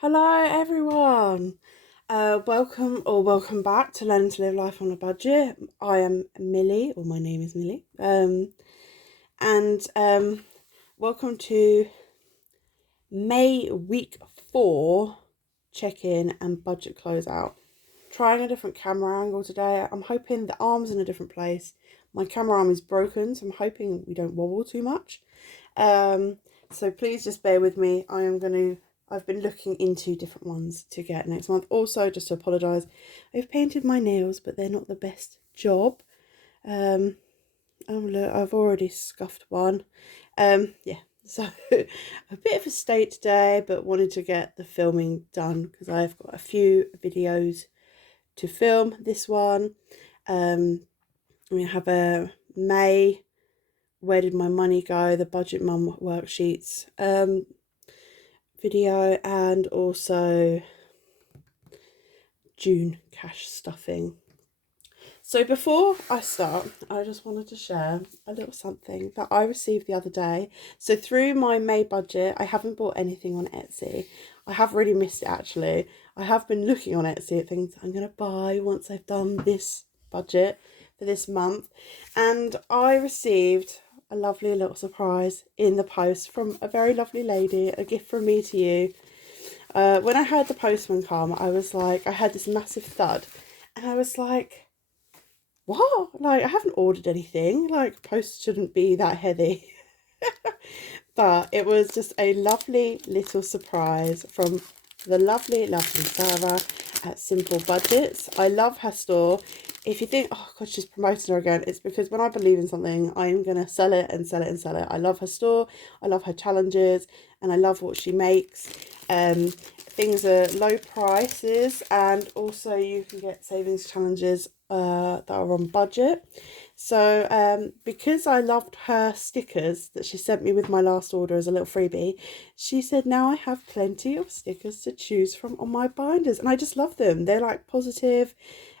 Hello everyone. Welcome back to Learning to Live Life on a Budget. I am Millie, or my name is Millie. And welcome to May week 4 check-in and budget closeout. Trying a different camera angle today. I'm hoping the arm's in a different place. My camera arm is broken, so I'm hoping we don't wobble too much. So please just bear with me. I've been looking into different ones to get next month. Also, just to apologise, I've painted my nails, but they're not the best job. Oh look, I've already scuffed one. Yeah, so a bit of a state today, but wanted to get the filming done because I've got a few videos to film. This one, we have a May, where did my money go? The Budget Mum worksheets video, and also June cash stuffing. So before I start, I just wanted to share a little something that I received the other day. So through my May budget, I haven't bought anything on Etsy. I have really missed it actually. I have been looking on Etsy at things I'm going to buy once I've done this budget for this month. And I received a lovely little surprise in the post from a very lovely lady, a gift from me to you. When I heard the postman come, I was like, I had this massive thud and I was like, what? Like, I haven't ordered anything. Like, post shouldn't be that heavy. But it was just a lovely little surprise from the lovely Sarah at Simple Budgets. I love her store. If you think, oh God, she's promoting her again, it's because when I believe in something, I am going to sell it and sell it and sell it. I love her store. I love her challenges and I love what she makes. Things are low prices, and also you can get savings challenges that are on budget. So because I loved her stickers that she sent me with my last order as a little freebie, she said now I have plenty of stickers to choose from on my binders, and I just love them. They're like positive,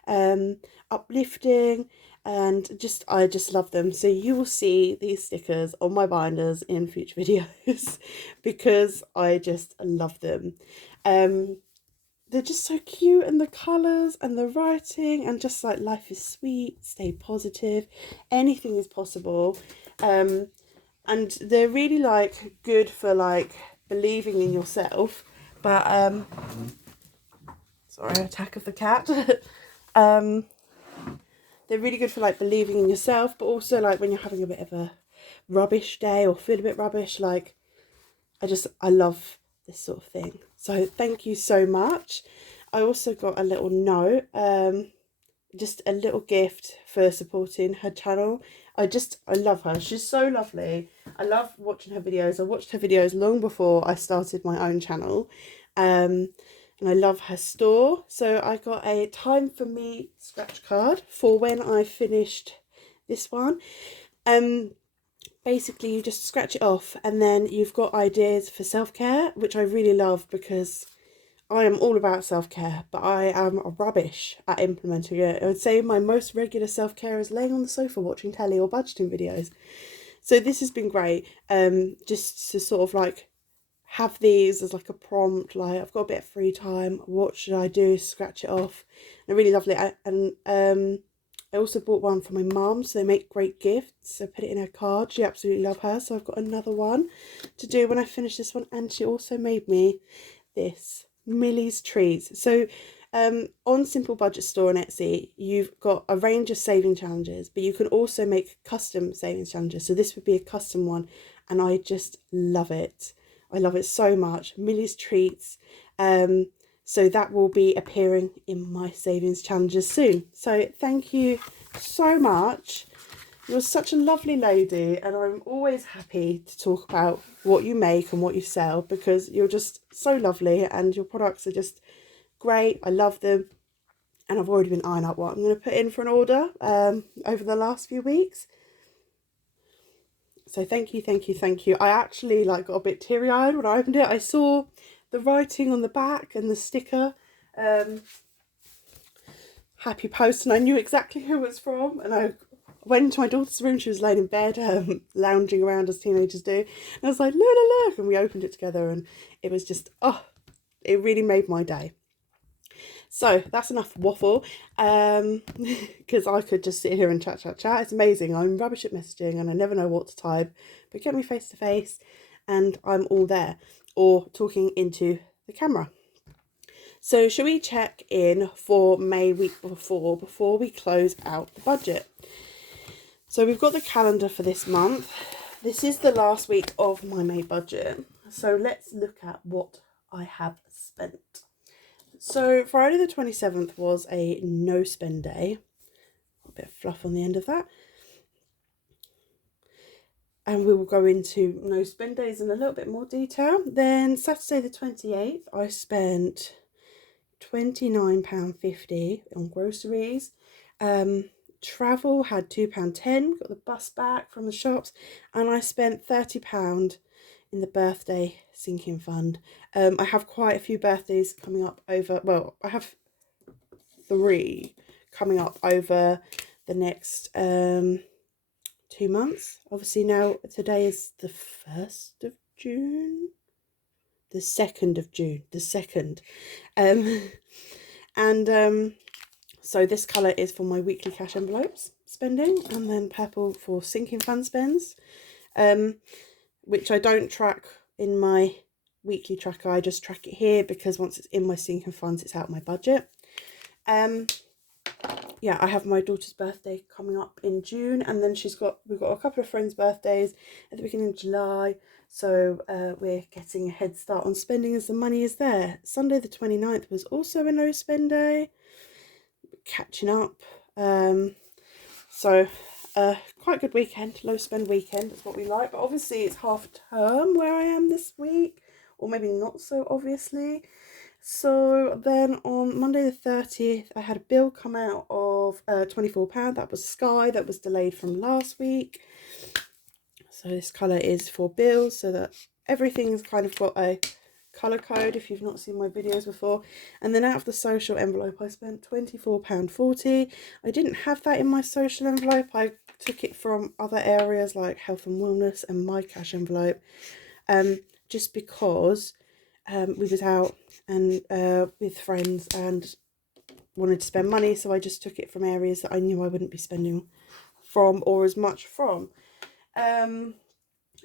uplifting, and I just love them. So you will see these stickers on my binders in future videos because I just love them. They're just so cute, and the colours and the writing, and just like life is sweet, stay positive, anything is possible. And they're really like good for like believing in yourself. But sorry, attack of the cat. They're really good for like believing in yourself, but also like when you're having a bit of a rubbish day or feel a bit rubbish, like I love this sort of thing. So thank you so much. I also got a little note, just a little gift for supporting her channel. I love her. She's so lovely. I love watching her videos. I watched her videos long before I started my own channel. And I love her store. So I got a Time for Me scratch card for when I finished this one. Basically you just scratch it off and then you've got ideas for self-care, which I really love because I am all about self-care, but I am rubbish at implementing it. I would say my most regular self-care is laying on the sofa watching telly or budgeting videos. So this has been great, just to sort of like have these as like a prompt, like I've got a bit of free time, what should I do, scratch it off. And I really lovely. And I also bought one for my mum, so they make great gifts. I put it in her card. She absolutely loves her, so I've got another one to do when I finish this one. And she also made me this Millie's Treats. So on Simple Budget Store on Etsy, you've got a range of saving challenges, but you can also make custom savings challenges. So this would be a custom one, and I just love it. I love it so much. Millie's Treats. So that will be appearing in my savings challenges soon. So thank you so much. You're such a lovely lady, and I'm always happy to talk about what you make and what you sell because you're just so lovely and your products are just great. I love them, and I've already been eyeing up what I'm going to put in for an order over the last few weeks. So thank you, thank you, thank you. I actually like got a bit teary-eyed when I opened it. I saw the writing on the back and the sticker, happy post, and I knew exactly who it was from. And I went into my daughter's room. She was laying in bed, lounging around as teenagers do. And I was like, look, look, look. And we opened it together, and it was just, oh, it really made my day. So that's enough waffle, because I could just sit here and chat. It's amazing. I'm rubbish at messaging and I never know what to type, but get me face to face and I'm all there, or talking into the camera. So shall we check in for May week before we close out the budget? So we've got the calendar for this month. This is the last week of my May budget. So let's look at what I have spent. So Friday the 27th was a no spend day. A bit of fluff on the end of that. And we will go into no spend days in a little bit more detail. Then Saturday the 28th, I spent £29.50 on groceries. Travel had £2.10, got the bus back from the shops, and I spent £30 in the birthday sinking fund. I have quite a few birthdays coming up over, well, I have 3 coming up over the next 2 months. Obviously now, today is the 1st of June, the 2nd of June, the 2nd. So this colour is for my weekly cash envelopes spending, and then purple for sinking fund spends, which I don't track in my weekly tracker. I just track it here because once it's in my sinking funds, it's out of my budget. Yeah, I have my daughter's birthday coming up in June, and then we've got a couple of friends' birthdays at the beginning of July. So we're getting a head start on spending as the money is there. Sunday the 29th was also a no spend day. Catching up. So quite a good weekend, low spend weekend is what we like, but obviously it's half term where I am this week, or maybe not so obviously. So then on Monday the 30th, I had a bill come out of £24. That was Sky, that was delayed from last week. So this colour is for bills, so that everything's kind of got a colour code if you've not seen my videos before. And then out of the social envelope, I spent £24.40. I didn't have that in my social envelope. I took it from other areas like health and wellness and my cash envelope, just because we was out and with friends and wanted to spend money, so I just took it from areas that I knew I wouldn't be spending from or as much from.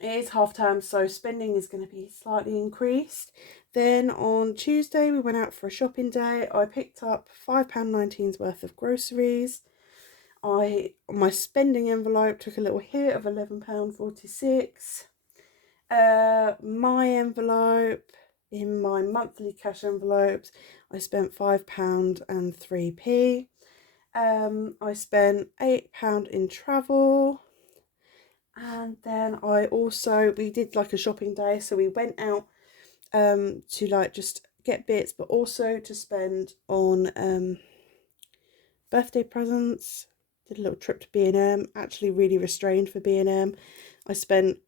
It is half term, so spending is going to be slightly increased. Then on Tuesday, we went out for a shopping day. I picked up £5.19's worth of groceries. My spending envelope took a little hit of £11.46. My envelope, in my monthly cash envelopes, I spent £5.03. I spent £8 in travel. And then we did like a shopping day, so we went out to like just get bits, but also to spend on birthday presents. Did a little trip to B&M, actually really restrained for B&M. I spent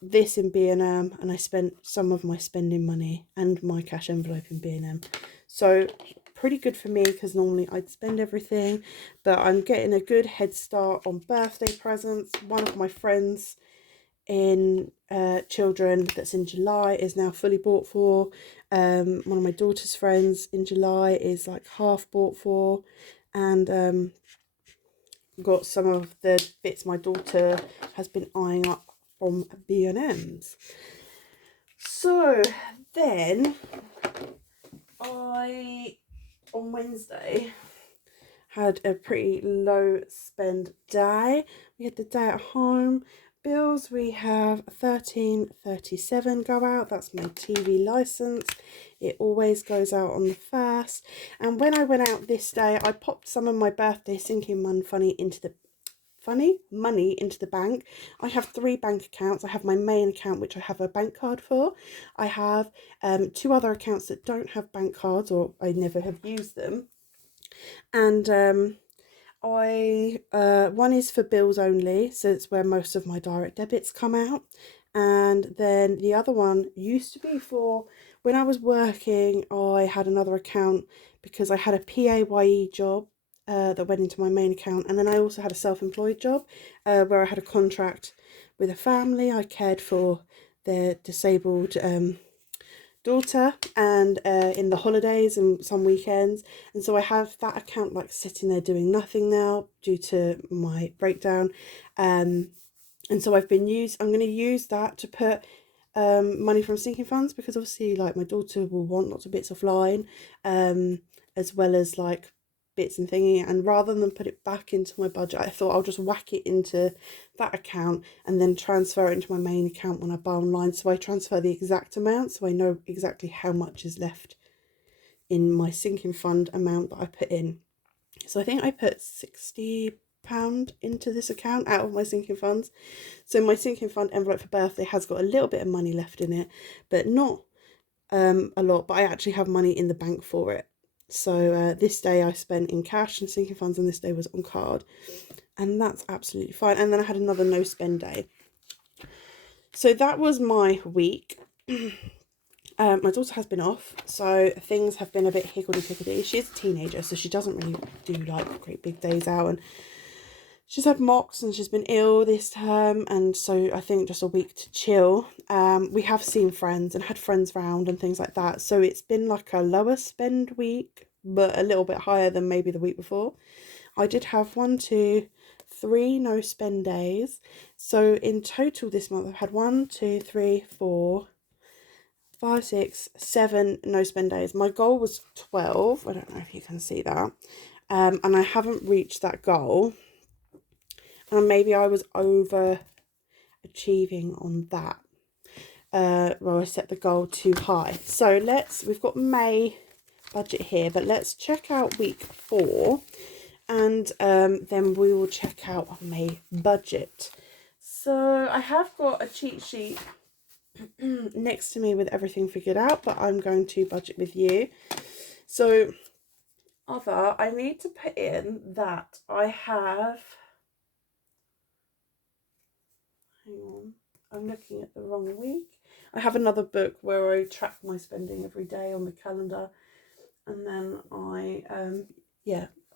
this in B&M, and I spent some of my spending money and my cash envelope in B&M. So pretty good for me, because normally I'd spend everything, but I'm getting a good head start on birthday presents. One of my friends in children that's in July is now fully bought for. One of my daughter's friends in July is like half bought for, and got some of the bits my daughter has been eyeing up from B&M's. So then on Wednesday, had a pretty low spend day. We had the day at home. Bills, we have £13.37 go out. That's my TV license. It always goes out on the 1st. And when I went out this day, I popped some of my birthday sinking money into the bank. I have 3 bank accounts. I have my main account, which I have a bank card for. I have 2 other accounts that don't have bank cards, or I never have used them. And one is for bills only, so it's where most of my direct debits come out. And then the other one used to be for when I was working. I had another account because I had a PAYE job that went into my main account, and then I also had a self-employed job where I had a contract with a family. I cared for their disabled daughter, and in the holidays and some weekends. And so I have that account like sitting there doing nothing now due to my breakdown. And so I'm going to use that to put money from sinking funds, because obviously like my daughter will want lots of bits offline, as well as like bits and thingy, and rather than put it back into my budget, I thought I'll just whack it into that account and then transfer it into my main account when I buy online. So I transfer the exact amount, so I know exactly how much is left in my sinking fund amount that I put in. So I think I put £60 into this account out of my sinking funds. So my sinking fund envelope for birthday has got a little bit of money left in it, but not a lot, but I actually have money in the bank for it. So this day I spent in cash and sinking funds, and this day was on card, and that's absolutely fine. And then I had another no spend day. So that was my week. My daughter has been off, so things have been a bit higgledy-piggledy. She's a teenager, so she doesn't really do like great big days out, and she's had mocks and she's been ill this term, and so I think just a week to chill. We have seen friends and had friends round and things like that, so it's been like a lower spend week, but a little bit higher than maybe the week before. I did have 1, 2, 3 no spend days, so in total this month I've had 1, 2, 3, 4, 5, 6, 7 no spend days. My goal was 12. I don't know if you can see that, and I haven't reached that goal. And maybe I was over achieving on that. Well, I set the goal too high. So we've got May budget here, but let's check out week 4, and then we will check out our May budget. So I have got a cheat sheet next to me with everything figured out, but I'm going to budget with you. So I need to put in that I have, hang on, I'm looking at the wrong week. I have another book where I track my spending every day on the calendar, and then I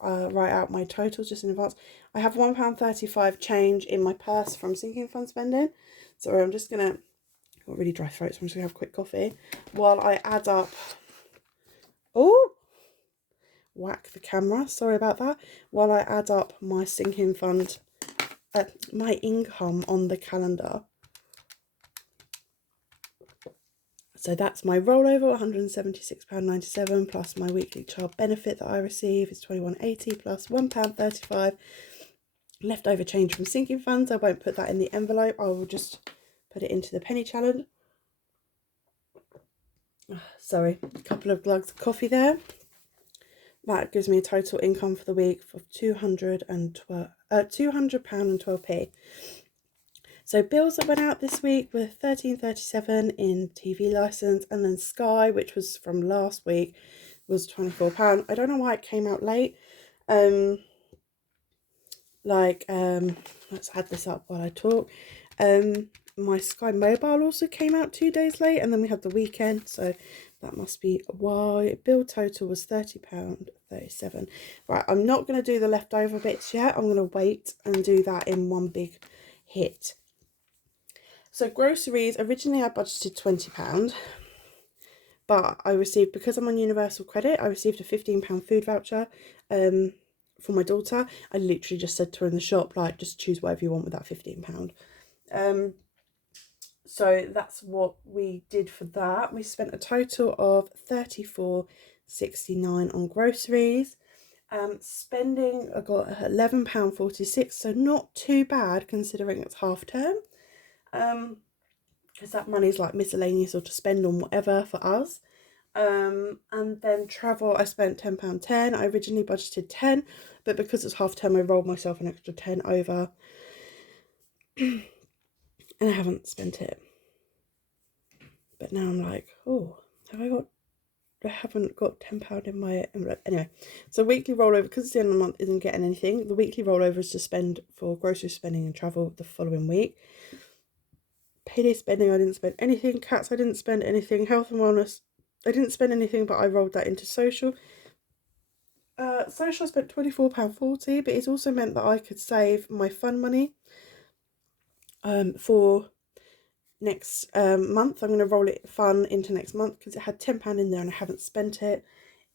write out my totals just in advance. I have £1.35 change in my purse from sinking fund spending. Sorry, I'm just gonna, I've got really dry throat, so I'm just gonna have a quick coffee while I add up. Oh, whack the camera, sorry about that. While I add up my sinking fund, my income on the calendar. So that's my rollover, £176.97, plus my weekly child benefit that I receive is £21.80 plus £1.35 leftover change from sinking funds. I won't put that in the envelope, I will just put it into the penny challenge. Sorry, a couple of glugs of coffee there. That gives me a total income for the week of £200.12. So bills that went out this week were £13.37 in TV licence, and then Sky, which was from last week, was £24. I don't know why it came out late. Let's add this up while I talk. My Sky Mobile also came out 2 days late, and then we had the weekend, so that must be why. Bill total was £30.37. Right, I'm not going to do the leftover bits yet. I'm going to wait and do that in one big hit. So groceries, originally I budgeted £20, but I received, because I'm on Universal Credit, I received a £15 food voucher for my daughter. I literally just said to her in the shop, like, just choose whatever you want with that £15. So that's what we did for that. We spent a total of £34.69 on groceries. Spending, I got £11.46, so not too bad considering it's half term. Because that money's like miscellaneous or to spend on whatever for us. And then travel, I spent £10.10. I originally budgeted 10, but because it's half term, I rolled myself an extra 10 over, and I haven't spent it. But now I'm like, oh, I haven't got £10 in my envelope. Anyway, so weekly rollover, because it's the end of the month, isn't getting anything. The weekly rollover is to spend for grocery spending and travel the following week. Payday spending, I didn't spend anything. Cats, I didn't spend anything. Health and wellness, I didn't spend anything, but I rolled that into social. Social, I spent £24.40, but it's also meant that I could save my fun money for next month. I'm going to roll it fun into next month because it had £10 in there and I haven't spent it.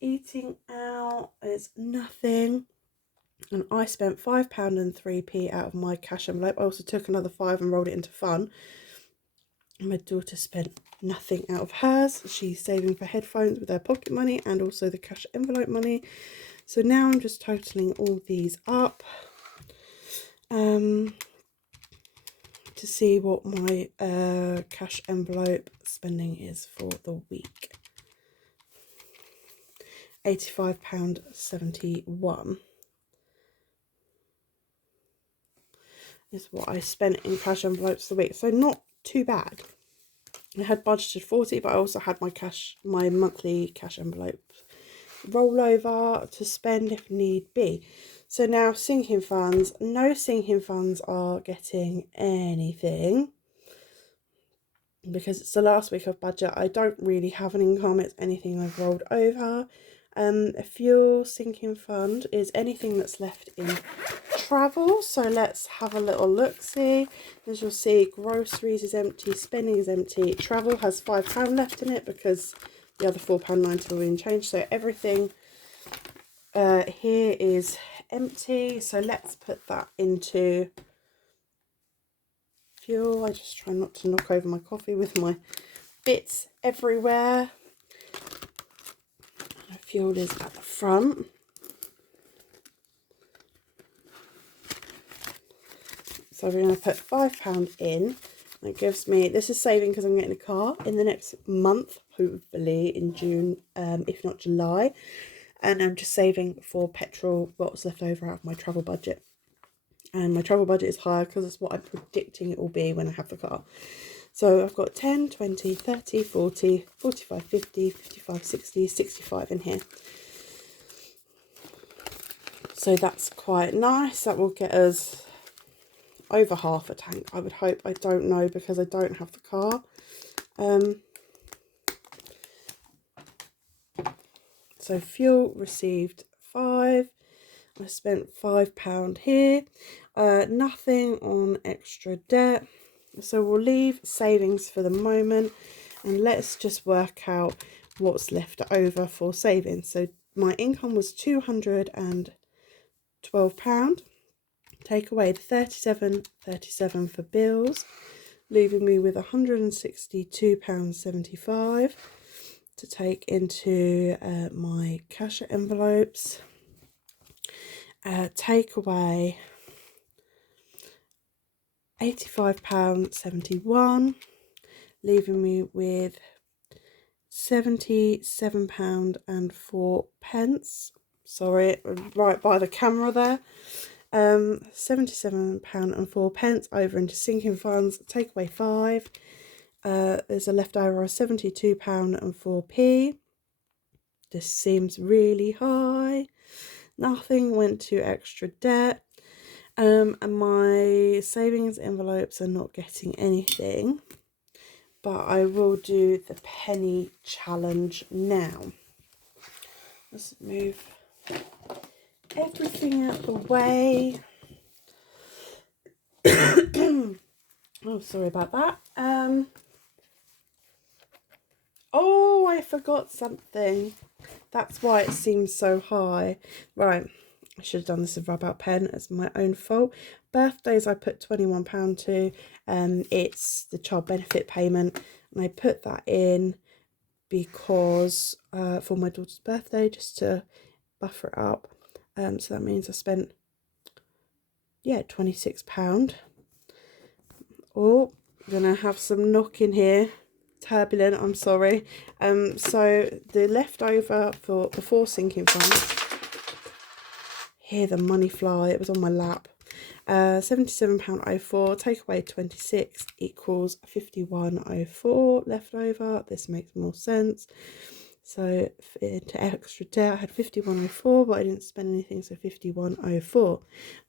Eating out is nothing. And I spent £5 and 3p out of my cash envelope. I also took another 5 and rolled it into fun. And my daughter spent nothing out of hers. She's saving for headphones with her pocket money and also the cash envelope money. So now I'm just totaling all these up to see what my cash envelope spending is for the week. £85.71 is what I spent in cash envelopes the week. So not too bad. I had budgeted 40, but I also had my monthly cash envelope rollover to spend if need be. So now sinking funds, no sinking funds are getting anything because it's the last week of budget. I don't really have an income, it's anything I've rolled over. A fuel sinking fund is anything that's left in travel. So let's have a little look see. As you'll see, groceries is empty, spending is empty, travel has £5 left in it because the other £4.90 will be in change. So everything here is empty. So let's put that into fuel. I just try not to knock over my coffee with my bits everywhere. Fuel is at the front. So we're going to put £5 in. That gives me, this is saving because I'm getting a car in the next month, hopefully in June, if not July. And I'm just saving for petrol, what's left over out of my travel budget. And my travel budget is higher because it's what I'm predicting it will be when I have the car. So I've got 10, 20, 30, 40, 45, 50, 55, 60, 65 in here. So that's quite nice. That will get us over half a tank, I would hope. I don't know because I don't have the car. So fuel received 5. I spent £5 here. Nothing on extra debt. So we'll leave savings for the moment and let's just work out what's left over for savings. So my income was £212. Take away the £37.37 for bills, leaving me with £162.75 to take into my cash envelopes. Take away £85.71, leaving me with £77.04. Sorry, right by the camera there. £77.04 over into sinking funds. Take away 5. There's a leftover of £72.04. This seems really high. Nothing went to extra debt. And my savings envelopes are not getting anything. But I will do the penny challenge now. Let's move everything out the way. Oh, sorry about that. Oh, I forgot something. That's why it seems so high. Right, I should have done this with rub-out pen. It's my own fault. Birthdays I put £21 to. It's the child benefit payment. And I put that in because for my daughter's birthday, just to buffer it up. So that means I spent, yeah, £26. Oh, I'm gonna have some knock in here. Turbulent, I'm sorry. So the leftover for before sinking funds. Hear the money fly. It was on my lap. £77.04. Take away 26 equals £51.04 left over. This makes more sense. So into extra debt, I had £51.04, but I didn't spend anything, so £51.04. I'm going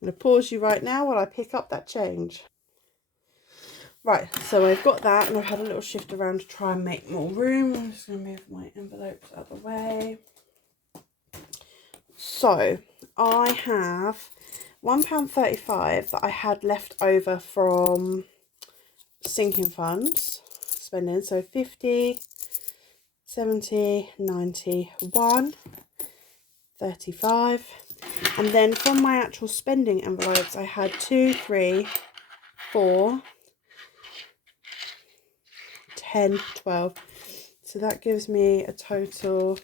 to pause you right now while I pick up that change. Right, so I've got that, and I've had a little shift around to try and make more room. I'm just going to move my envelopes out of the way. So I have £1.35 that I had left over from sinking funds spending. So 50, 70, 91, 35. And then from my actual spending envelopes, I had 2, 3, 4, 10, 12. So that gives me a total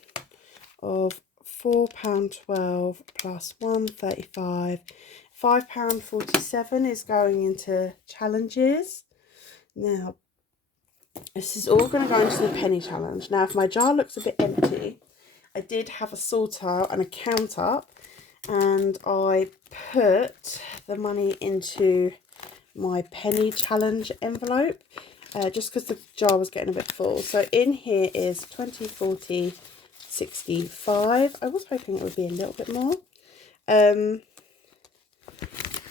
of £4.12 plus 135. £5.47 is going into challenges. Now, this is all going to go into the penny challenge. Now, if my jar looks a bit empty, I did have a sort out and a count up, and I put the money into my penny challenge envelope just because the jar was getting a bit full. So in here is 20, 40, 65. I was hoping it would be a little bit more.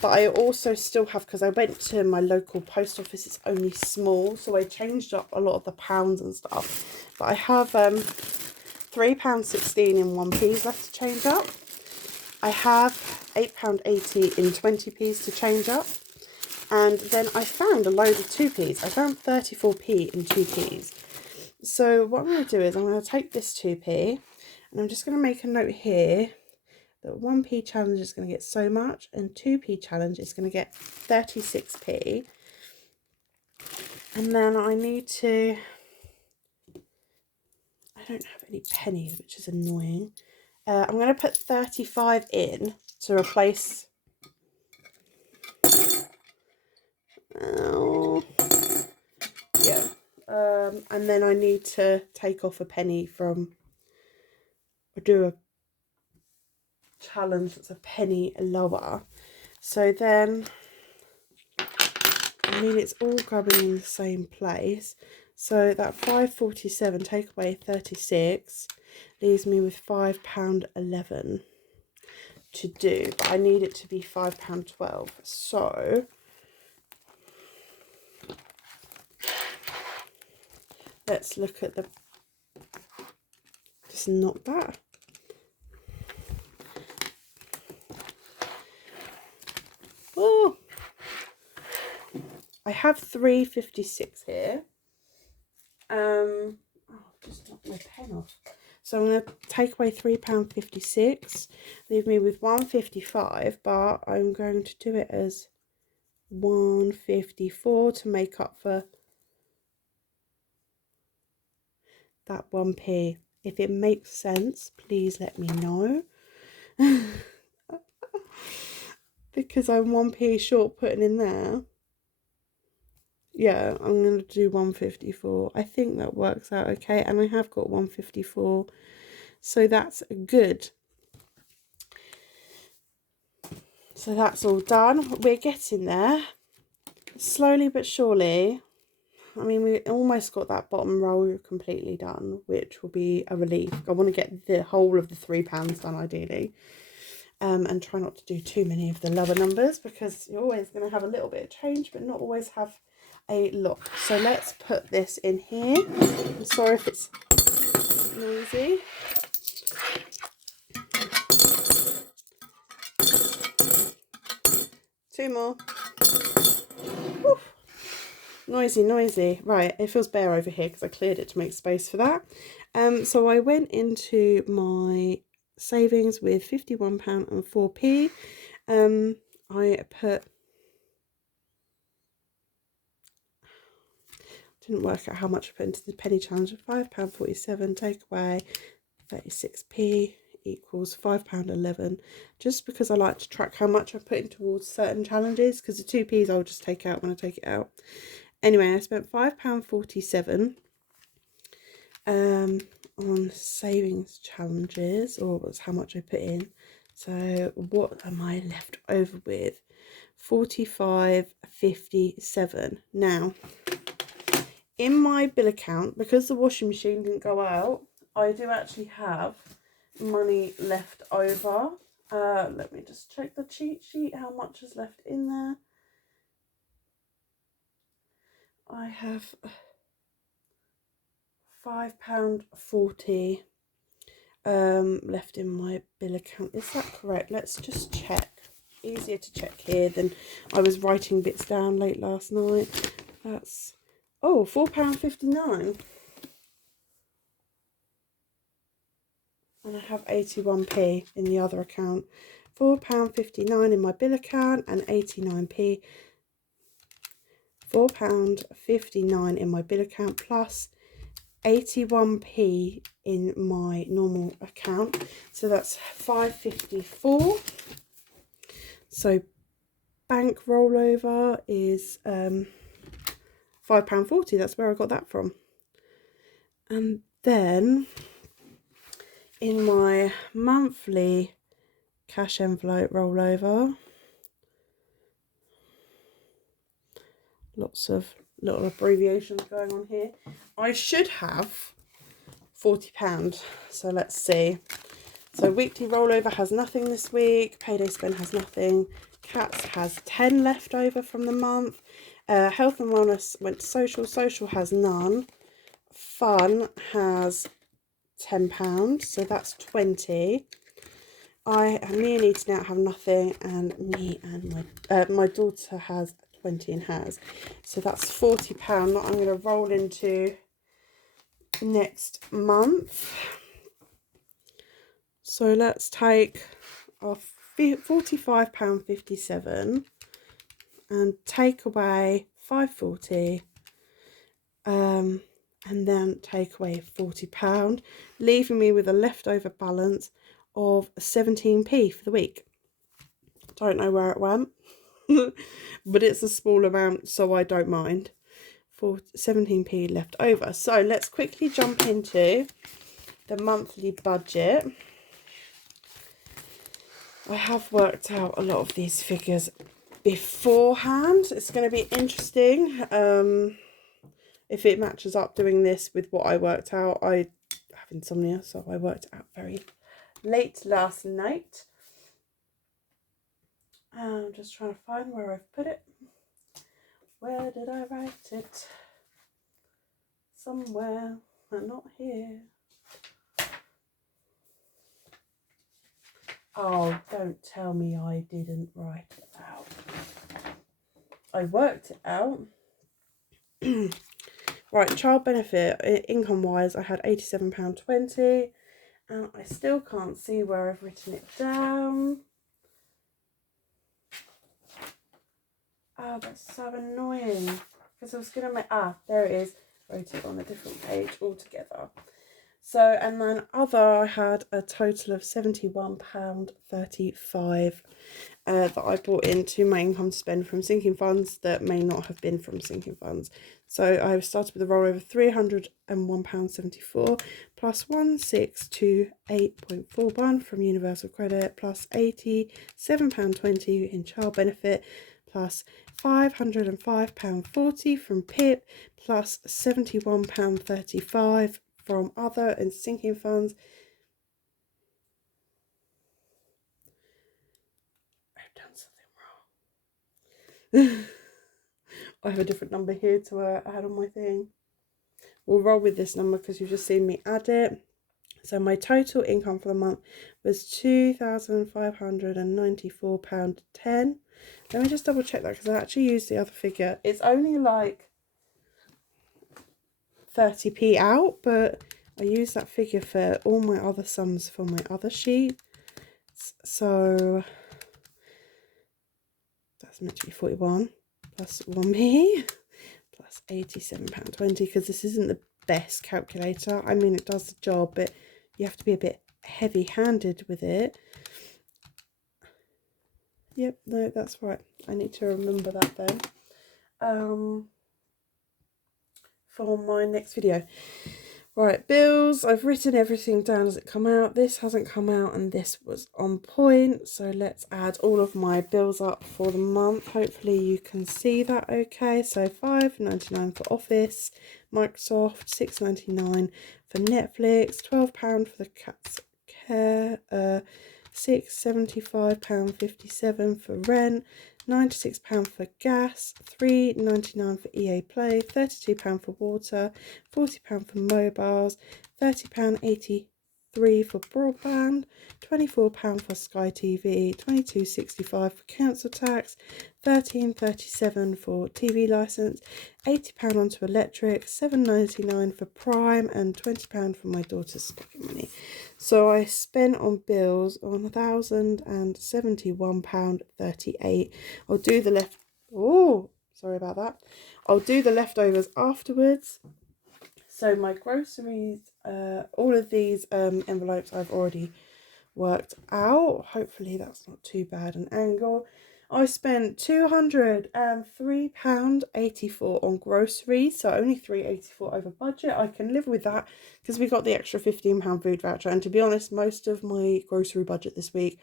But I also still have, because I went to my local post office, it's only small, so I changed up a lot of the pounds and stuff. But I have £3.16 in 1p's left to change up. I have £8.80 in 20p's to change up. And then I found a load of 2p's. I found 34p in 2p's. So what I'm going to do is I'm going to take this 2p and I'm just going to make a note here that 1p challenge is going to get so much and 2p challenge is going to get 36p. And then I need to, I don't have any pennies, which is annoying. I'm going to put 35 in to replace, and then I need to take off a penny from, or do a challenge that's a penny lower. So then, I mean, it's all going in the same place. So that 5.47 take away 36 leaves me with £5.11 to do, but I need it to be £5.12. So let's look at the, just not that. Oh, I have 3.56 here. Oh, just knocked my pen off. So I'm going to take away £3.56, leave me with 1.55, but I'm going to do it as 1.54 to make up for that 1p. If it makes sense, please let me know. Because I'm 1p short putting in there. Yeah, I'm going to do 1.54. I think that works out okay. And I have got 1.54. So that's good. So that's all done. We're getting there. Slowly but surely. I mean, we almost got that bottom row completely done, which will be a relief. I want to get the whole of the £3 done ideally. And try not to do too many of the lower numbers, because you're always going to have a little bit of change, but not always have a lot. So let's put this in here. I'm sorry if it's noisy. Two more. Woo. Noisy. Right, it feels bare over here because I cleared it to make space for that. So I went into my savings with £51.04. I put, didn't work out how much I put into the penny challenge. £5.47 take away 36p equals £5.11, just because I like to track how much I put in towards certain challenges, because the 2p's I'll just take out when I take it out. Anyway, I spent £5.47 on savings challenges, or was how much I put in. So what am I left over with? £45.57. Now, in my bill account, because the washing machine didn't go out, I do actually have money left over. Let me just check the cheat sheet, how much is left in there. I have £5.40 left in my bill account. Is that correct? Let's just check. Easier to check here than I was writing bits down late last night. That's, oh, £4.59. And I have 81p in the other account. £4.59 in my bill account and 89p. £4.59 in my bill account plus 81p in my normal account. So that's £5.54. So bank rollover is £5.40. That's where I got that from. And then in my monthly cash envelope rollover, lots of little abbreviations going on here. I should have £40. So let's see. So weekly rollover has nothing this week. Payday Spend has nothing. Cats has 10 left over from the month. Health and wellness went to social. Social has none. Fun has £10, so that's 20. Me and Eating Out have nothing, and me and my daughter has 20 and has. So that's £40 that I'm going to roll into next month. So let's take off £45.57 and take away £5.40, and then take away £40, leaving me with a leftover balance of 17p for the week. Don't know where it went, but it's a small amount, so I don't mind. 17p left over. So let's quickly jump into the monthly budget. I have worked out a lot of these figures beforehand. It's going to be interesting if it matches up doing this with what I worked out. I have insomnia, so I worked out very late last night. I'm just trying to find where I've put it. Where did I write it? Somewhere, but not here. Oh, don't tell me I didn't write it out. I worked it out. Right, child benefit, income-wise, I had £87.20. And I still can't see where I've written it down. Oh, that's so annoying. Because I was going to make... Ah, there it is. Wrote it on a different page altogether. So, and then other, I had a total of £71.35 that I brought into my income to spend from sinking funds that may not have been from sinking funds. So I started with a rollover £301.74 plus 1628.41 from Universal Credit plus £87.20 in child benefit plus £505.40 from PIP plus £71.35 from other and sinking funds. I've done something wrong. I have a different number here to add on my thing. We'll roll with this number because you've just seen me add it. So my total income for the month was £2,594.10. Let me just double check that because I actually used the other figure. It's only like 30p out, but I use that figure for all my other sums for my other sheet. So that's meant to be 41 plus 1p plus £87.20 because this isn't the best calculator. I mean, it does the job, but you have to be a bit heavy-handed with it. Yep, no, that's right. I need to remember that then for my next video. Right, bills. I've written everything down as it come out. This hasn't come out and this was on point. So let's add all of my bills up for the month. Hopefully you can see that okay. So £5.99 for Office, Microsoft, £6.99 for Netflix, £12 for the cat's care, £675.57 for rent, £96 for gas, £3.99 for EA Play, £32 for water, £40 for mobiles, £30.80 £3 for broadband, £24 for Sky TV, £22.65 for council tax, £13.37 for TV licence, £80 onto electric, £7.99 for Prime, and £20 for my daughter's pocket money. So I spent on bills on £1,071.38. I'll do the sorry about that. I'll do the leftovers afterwards. So my groceries, all of these envelopes I've already worked out. Hopefully that's not too bad an angle. I spent £203.84 on groceries, so only £3.84 over budget. I can live with that because we got the extra £15 food voucher. And to be honest, most of my grocery budget this week,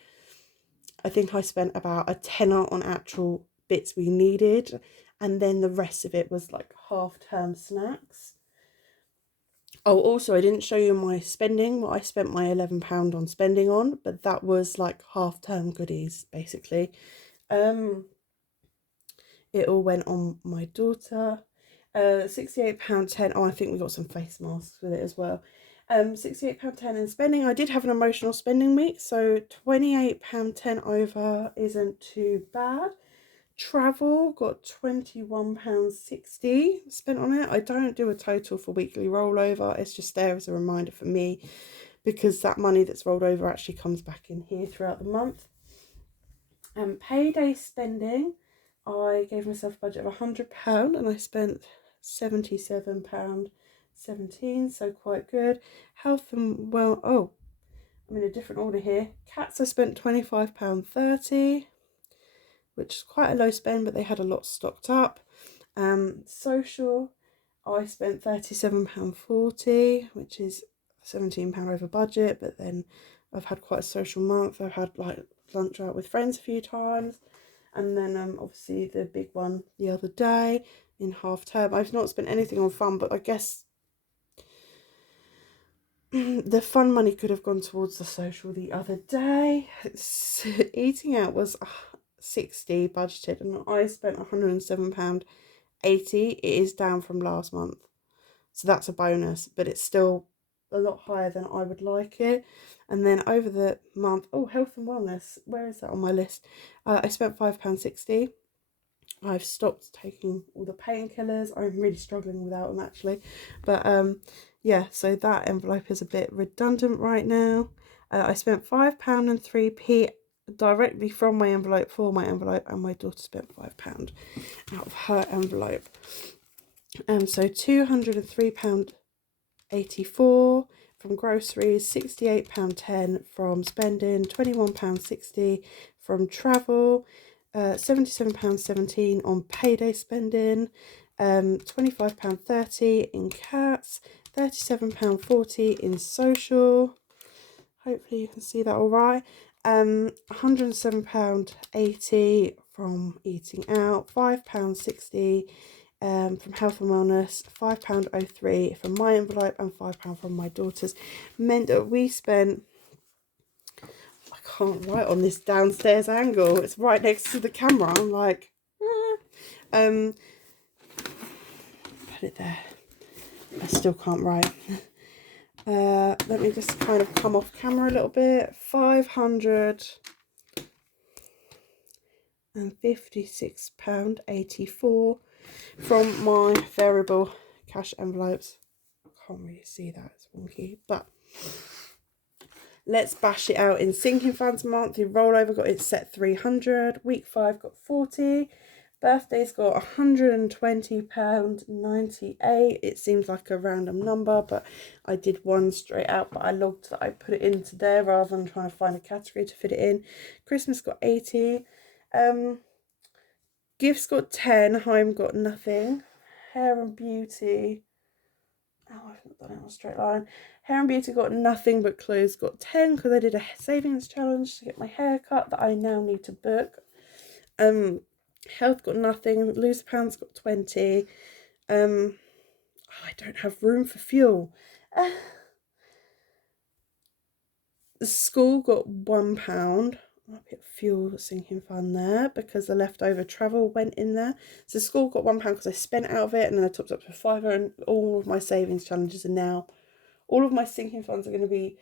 I think I spent about a tenner on actual bits we needed, and then the rest of it was like half-term snacks. Oh, also, I didn't show you my spending, what I spent my £11 on spending on, but that was like half-term goodies, basically. It all went on my daughter. £68.10. Oh, I think we got some face masks with it as well. £68.10 in spending. I did have an emotional spending week, so £28.10 over isn't too bad. Travel, got £21.60 spent on it. I don't do a total for weekly rollover. It's just there as a reminder for me, because that money that's rolled over actually comes back in here throughout the month. Payday spending, I gave myself a budget of £100 and I spent £77.17, so quite good. Health and I'm in a different order here. Cats, I spent £25.30, which is quite a low spend, but they had a lot stocked up. Social, I spent £37.40, which is £17 over budget, but then I've had quite a social month. I've had like lunch out with friends a few times, and then obviously the big one the other day in half term. I've not spent anything on fun, but I guess the fun money could have gone towards the social the other day. Eating out was £60 budgeted, and I spent £107.80. It is down from last month, so that's a bonus, but it's still a lot higher than I would like it. And then over the month, health and wellness, where is that on my list? I spent £5.60. I've stopped taking all the painkillers. I'm really struggling without them actually, but yeah, so that envelope is a bit redundant right now. I spent £5.03 directly from my envelope for my envelope, and my daughter spent £5 out of her envelope. So £203.84 from groceries, £68.10 from spending, £21.60 from travel, £77.17 on payday spending, £25.30 in cats, £37.40 in social. Hopefully you can see that all right. £107.80 from eating out, £5.60 from health and wellness, £5.03 from my envelope, and £5 from my daughter's. Meant that we spent, I can't write on this downstairs angle, it's right next to the camera, I'm like put it there, I still can't write. Let me just kind of come off camera a little bit. £556.84 from my variable cash envelopes. I can't really see that, it's wonky, but let's bash it out in sinking funds. Monthly rollover got it set 300. Week 5 got 40. Birthdays got £120.98. It seems like a random number, but I did one straight out, but I logged that I put it into there rather than trying to find a category to fit it in. Christmas got 80. Gifts got 10. Home got nothing. Hair and beauty, I've not done it on a straight line. Hair and beauty got nothing, but clothes got 10 because I did a savings challenge to get my hair cut that I now need to book. Health got nothing. Loose pounds got 20. I don't have room for fuel. The school got £1. I'll put fuel sinking fund there because the leftover travel went in there. So school got £1 because I spent out of it, and then I topped up to £5, and all of my savings challenges are now, all of my sinking funds are going to be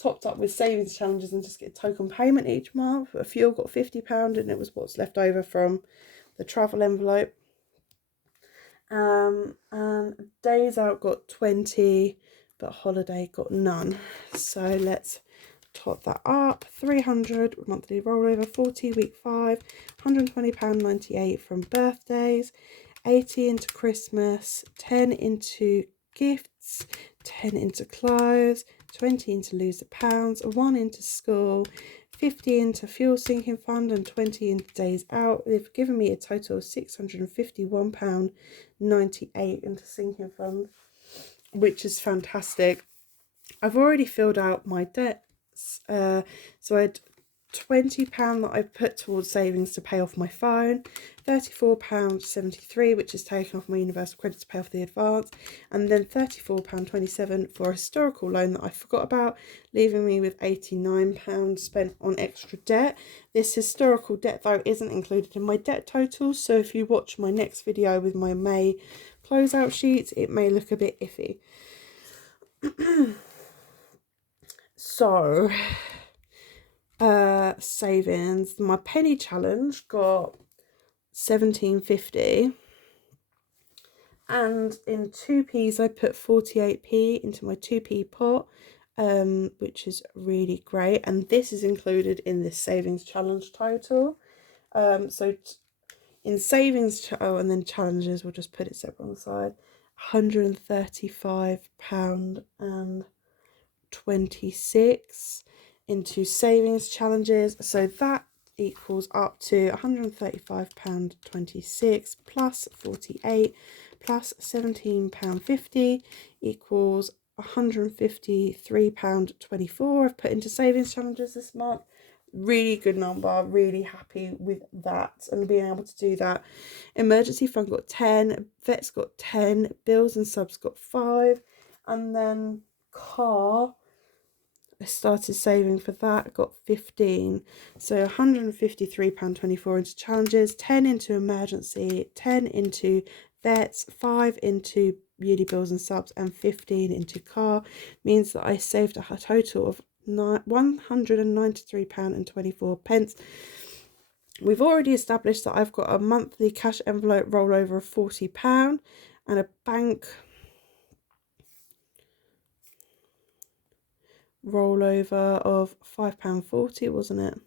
topped up with savings challenges and just get a token payment each month. A fuel got £50 and it was what's left over from the travel envelope. And days out got 20, but holiday got none. So let's top that up. 300 monthly rollover, 40 week 5, £120.98 from birthdays, 80 into Christmas, 10 into gifts, 10 into clothes, 20 into lose the pounds, 1 into school, 50 into fuel sinking fund, and 20 into days out. They've given me a total of £651.98 into sinking fund, which is fantastic. I've already filled out my debts. So I had £20 that I put towards savings to pay off my phone, £34.73 which is taken off my universal credit to pay off the advance, and then £34.27 for a historical loan that I forgot about, leaving me with £89 spent on extra debt. This historical debt though isn't included in my debt total, so if you watch my next video with my May closeout sheets, it may look a bit iffy. So savings, my penny challenge got £17.50, and in 2p's I put 48p into my 2p pot, which is really great, and this is included in this savings challenge total. So in savings and then challenges, we'll just put it separate on the side, £135.26 into savings challenges, so that equals up to £135.26 plus 48 plus £17.50 equals £153.24 I've put into savings challenges this month. Really good number, really happy with that and being able to do that. Emergency fund got 10, vets got 10, bills and subs got 5, and then car, I started saving for that, got 15. So £153.24 into challenges, 10 into emergency, 10 into vets, 5 into yearly bills and subs, and 15 into car. Means that I saved a total of £193.24. We've already established that I've got a monthly cash envelope rollover of £40 and a bank rollover of £5.40, wasn't it?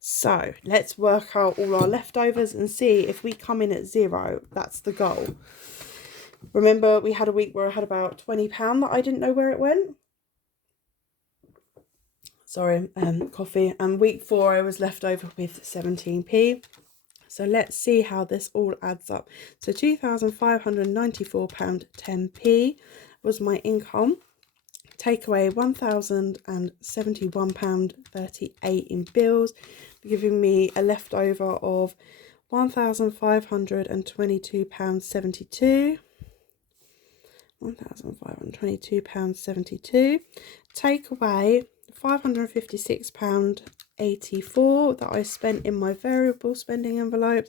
So let's work out all our leftovers and see if we come in at 0. That's the goal. Remember, we had a week where I had about £20 that I didn't know where it went. Sorry, coffee. And week 4 I was left over with 17p. So let's see how this all adds up. So £2,594.10p was my income. Take away £1,071.38 in bills, giving me a leftover of £1,522.72. £1,522.72. Take away £556.84 that I spent in my variable spending envelopes.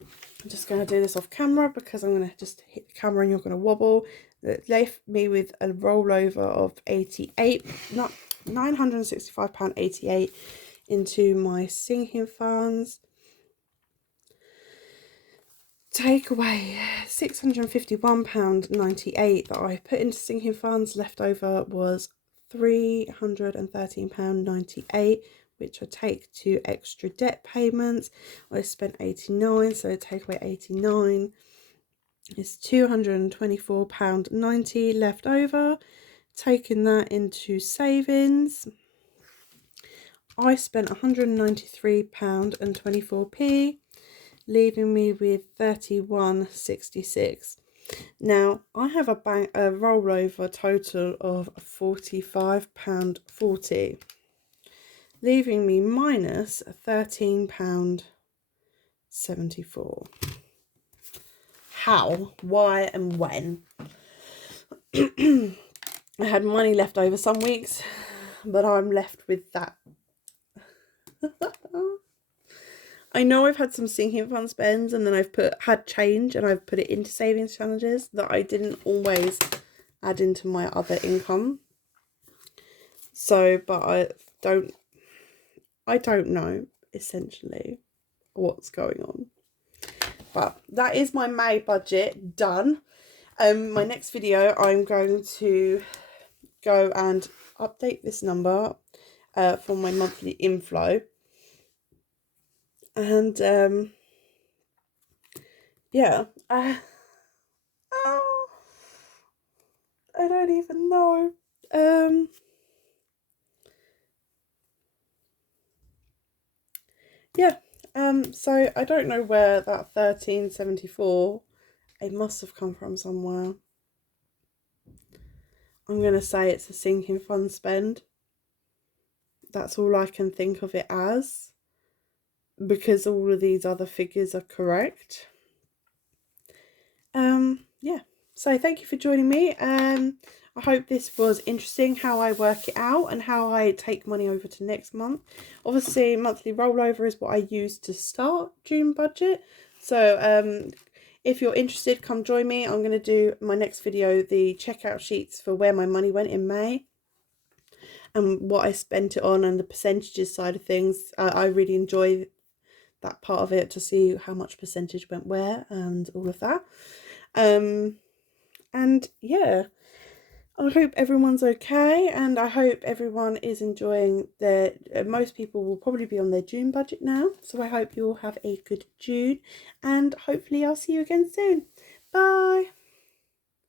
I'm just going to do this off camera because I'm going to just hit the camera and you're going to wobble. That left me with a rollover of £965.88 into my sinking funds. Take away £651.98 that I put into sinking funds. Left over was £313.98, which I take to extra debt payments. I spent 89, so take away 89 is £224.90 left over. Taking that into savings, I spent £193.24p, leaving me with £31.66. Now I have a rollover total of £45.40, leaving me minus £13.74. How, why and when? I had money left over some weeks, but I'm left with that. I know I've had some sinking fund spends, and then I've had change and I've put it into savings challenges that I didn't always add into my other income. So, but I don't know essentially what's going on. But that is my May budget done. My next video, I'm going to go and update this number for my monthly inflow. And yeah, oh, I don't even know. Yeah. So I don't know where that 1374, it must have come from somewhere. I'm gonna say it's a sinking fund spend. That's all I can think of it as, because all of these other figures are correct. Yeah, so thank you for joining me. I hope this was interesting, how I work it out and how I take money over to next month. Obviously, monthly rollover is what I use to start June budget. So if you're interested, come join me. I'm going to do my next video, the checkout sheets for where my money went in May and what I spent it on and the percentages side of things. I really enjoy that part of it, to see how much percentage went where and all of that. And yeah, I hope everyone's okay, and I hope everyone is enjoying their most people will probably be on their June budget now, so I hope you all have a good June, and hopefully I'll see you again soon. Bye.